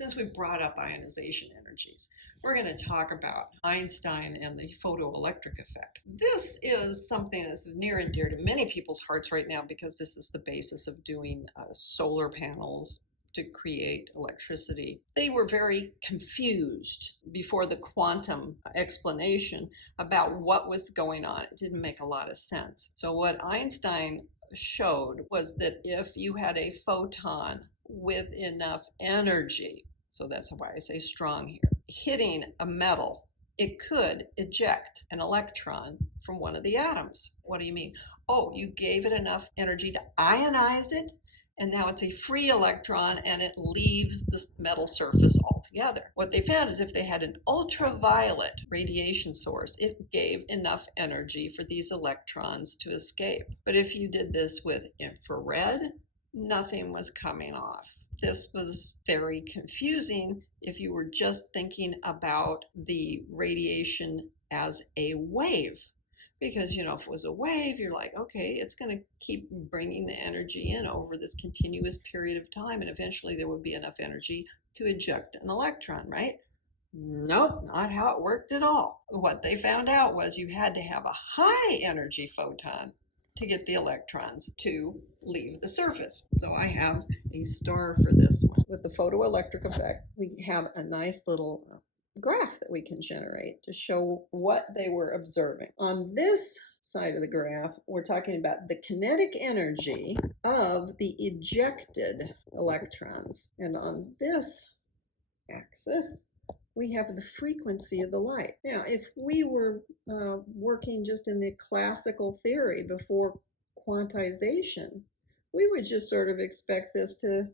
Since we brought up ionization energies, we're going to talk about Einstein and the photoelectric effect. This is something that's near and dear to many people's hearts right now because this is the basis of doing solar panels to create electricity. They were very confused before the quantum explanation about what was going on. It didn't make a lot of sense. So what Einstein showed was that if you had a photon with enough energy, so that's why I say strong here, hitting a metal, it could eject an electron from one of the atoms. What do you mean? Oh, you gave it enough energy to ionize it, and now it's a free electron and it leaves the metal surface altogether. What they found is if they had an ultraviolet radiation source, it gave enough energy for these electrons to escape. But if you did this with infrared, nothing was coming off. This was very confusing if you were just thinking about the radiation as a wave. Because, if it was a wave, you're like, okay, it's going to keep bringing the energy in over this continuous period of time, and eventually there would be enough energy to eject an electron, right? Nope, not how it worked at all. What they found out was you had to have a high energy photon to get the electrons to leave the surface. So I have a star for this one. With the photoelectric effect, we have a nice little graph that we can generate to show what they were observing. On this side of the graph, we're talking about the kinetic energy of the ejected electrons. And on this axis, we have the frequency of the light. Now, if we were working just in the classical theory before quantization, we would just sort of expect this to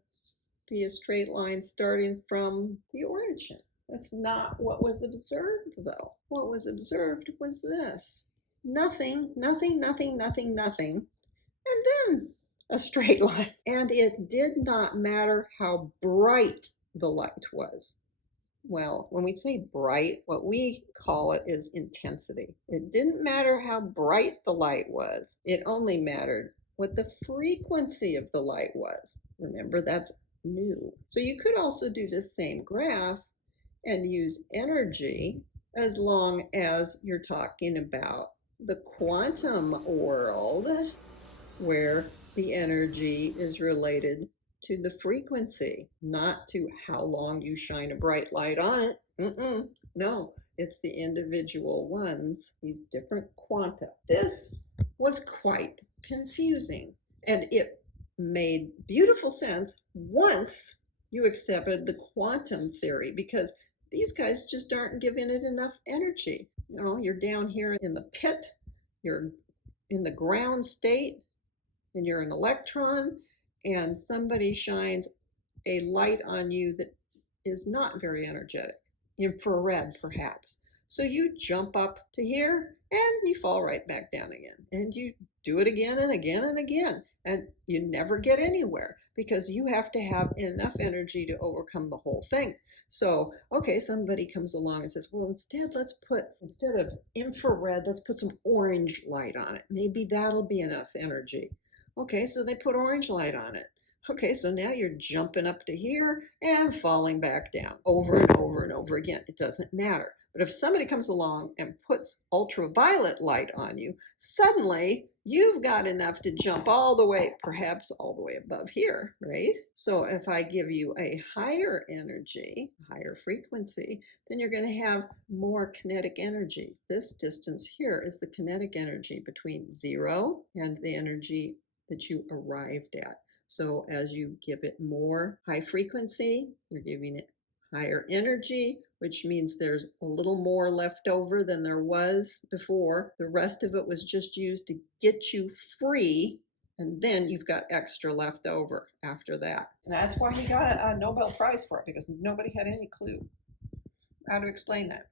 be a straight line starting from the origin. That's not what was observed, though. What was observed was this. Nothing, nothing, nothing, nothing, nothing, and then a straight line. And it did not matter how bright the light was. Well, when we say bright, what we call it is intensity. It didn't matter how bright the light was. It only mattered what the frequency of the light was. Remember, that's nu. So you could also do this same graph and use energy as long as you're talking about the quantum world where the energy is related to the frequency, not to how long you shine a bright light on it. No, it's the individual ones, these different quanta. This was quite confusing, and it made beautiful sense once you accepted the quantum theory, because these guys just aren't giving it enough energy. You're down here in the pit, you're in the ground state, and you're an electron, and somebody shines a light on you that is not very energetic, infrared perhaps. So you jump up to here and you fall right back down again. And you do it again and again and again. And you never get anywhere because you have to have enough energy to overcome the whole thing. So, okay, somebody comes along and says, well, instead of infrared, let's put some orange light on it. Maybe that'll be enough energy. Okay, so they put orange light on it. Okay, so now you're jumping up to here and falling back down over and over and over again. It doesn't matter. But if somebody comes along and puts ultraviolet light on you, suddenly you've got enough to jump all the way, perhaps all the way above here, right? So if I give you a higher energy, higher frequency, then you're going to have more kinetic energy. This distance here is the kinetic energy between 0 and the energy that you arrived at. So as you give it more high frequency, you're giving it higher energy, which means there's a little more left over than there was before. The rest of it was just used to get you free, and then you've got extra left over after that. And that's why he got a Nobel Prize for it, because nobody had any clue how to explain that.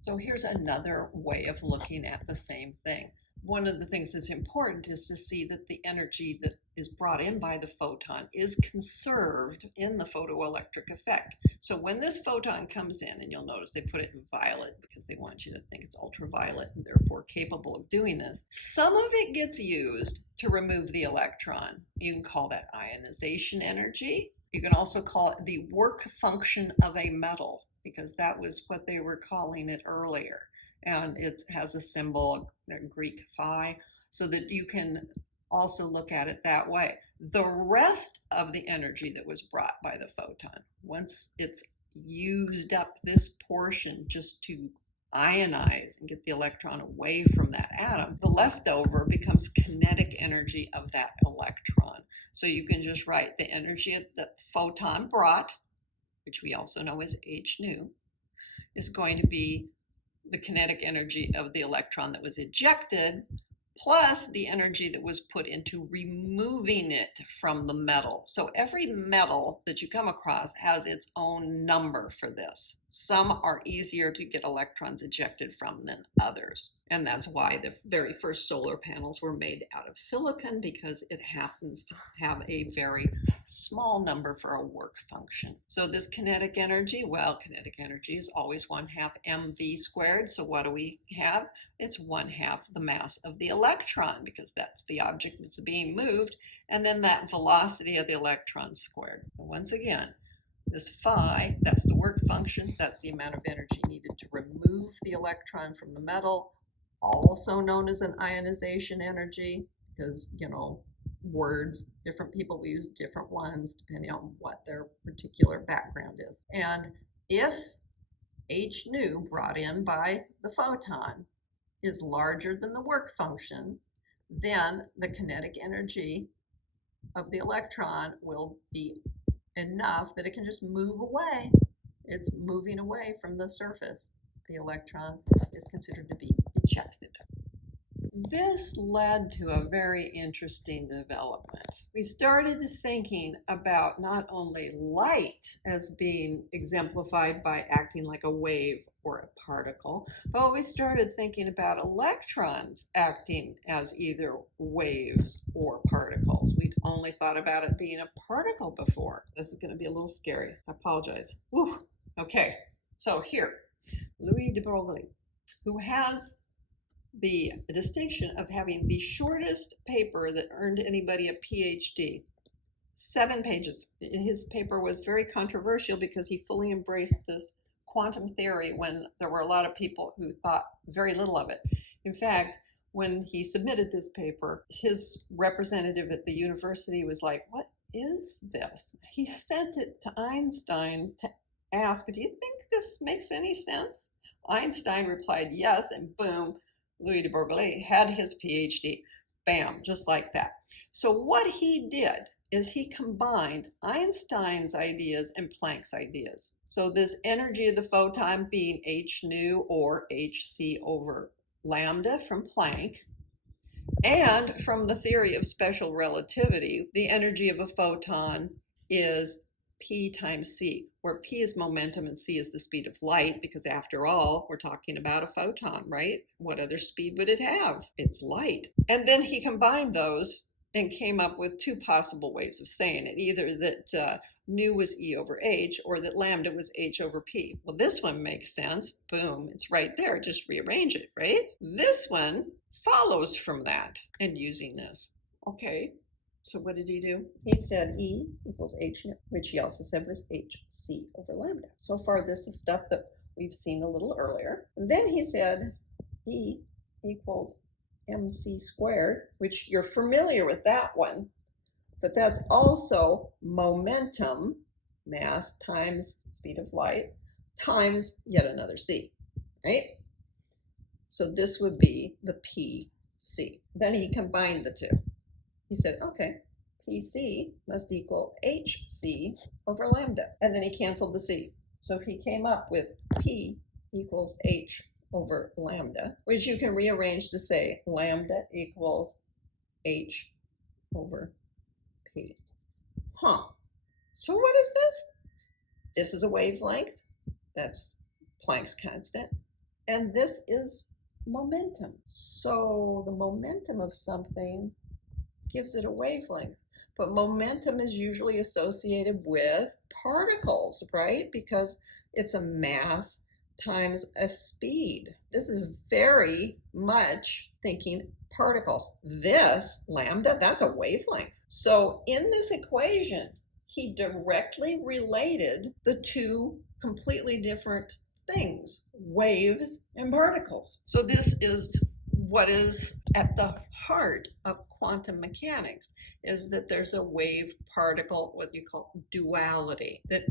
So here's another way of looking at the same thing. One of the things that's important is to see that the energy that is brought in by the photon is conserved in the photoelectric effect. So when this photon comes in, and you'll notice they put it in violet because they want you to think it's ultraviolet and therefore capable of doing this, some of it gets used to remove the electron. You can call that ionization energy. You can also call it the work function of a metal, because that was what they were calling it earlier. And it has a symbol, Greek phi, so that you can also look at it that way. The rest of the energy that was brought by the photon, once it's used up this portion just to ionize and get the electron away from that atom, the leftover becomes kinetic energy of that electron. So you can just write the energy that the photon brought, which we also know as h nu, is going to be the kinetic energy of the electron that was ejected, plus the energy that was put into removing it from the metal. So every metal that you come across has its own number for this. Some are easier to get electrons ejected from than others. And that's why the very first solar panels were made out of silicon, because it happens to have a very small number for a work function. So this kinetic energy, well, kinetic energy is always 1/2 mv squared. So what do we have? It's 1/2 the mass of the electron, because that's the object that's being moved, and then that velocity of the electron squared. But once again, this phi, that's the work function, that's the amount of energy needed to remove the electron from the metal, also known as an ionization energy, because, you know, words, different people use different ones depending on what their particular background is. And if h nu brought in by the photon is larger than the work function, then the kinetic energy of the electron will be enough that it can just move away. It's moving away from the surface. The electron is considered to be ejected. This led to a very interesting development. We started thinking about not only light as being exemplified by acting like a wave or a particle, but we started thinking about electrons acting as either waves or particles. We'd only thought about it being a particle before. This is going to be a little scary. I apologize. Whew. Okay, so here, Louis de Broglie, who has the distinction of having the shortest paper that earned anybody a PhD. 7 pages. His paper was very controversial because he fully embraced this quantum theory when there were a lot of people who thought very little of it. In fact, when he submitted this paper, his representative at the university was like, "What is this?" He sent it to Einstein to ask, "Do you think this makes any sense?" Einstein replied yes, and boom, Louis de Broglie had his PhD. Bam, just like that. So what he did is he combined Einstein's ideas and Planck's ideas. So this energy of the photon being h nu or hc over lambda from Planck, and from the theory of special relativity, the energy of a photon is p times c, where p is momentum and c is the speed of light, because after all, we're talking about a photon, right? What other speed would it have? It's light. And then he combined those and came up with 2 possible ways of saying it, either that nu was e over h, or that lambda was h over p. Well, this one makes sense. Boom, it's right there. Just rearrange it, right? This one follows from that, and using this. Okay. So what did he do? He said E equals h nu, which he also said was hc over lambda. So far, this is stuff that we've seen a little earlier. And then he said E equals mc squared, which you're familiar with that one, but that's also momentum, mass times speed of light, times yet another c, right? So this would be the pc. Then he combined the two. He said, okay, PC must equal hc over lambda. And then he canceled the c. So he came up with P equals h over lambda, which you can rearrange to say lambda equals h over p. So what is this? This is a wavelength. That's Planck's constant. And this is momentum. So the momentum of something gives it a wavelength. But momentum is usually associated with particles, right? Because it's a mass times a speed. This is very much thinking particle. This, lambda, that's a wavelength. So in this equation, he directly related the two completely different things, waves and particles. So this is what is at the heart of quantum mechanics, is that there's a wave particle, what you call duality, that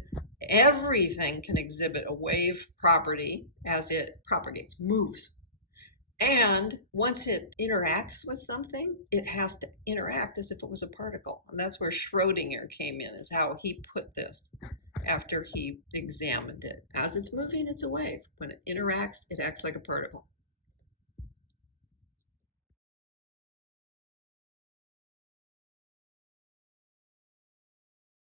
everything can exhibit a wave property as it propagates, moves. And once it interacts with something, it has to interact as if it was a particle. And that's where Schrodinger came in, is how he put this after he examined it. As it's moving, it's a wave. When it interacts, it acts like a particle.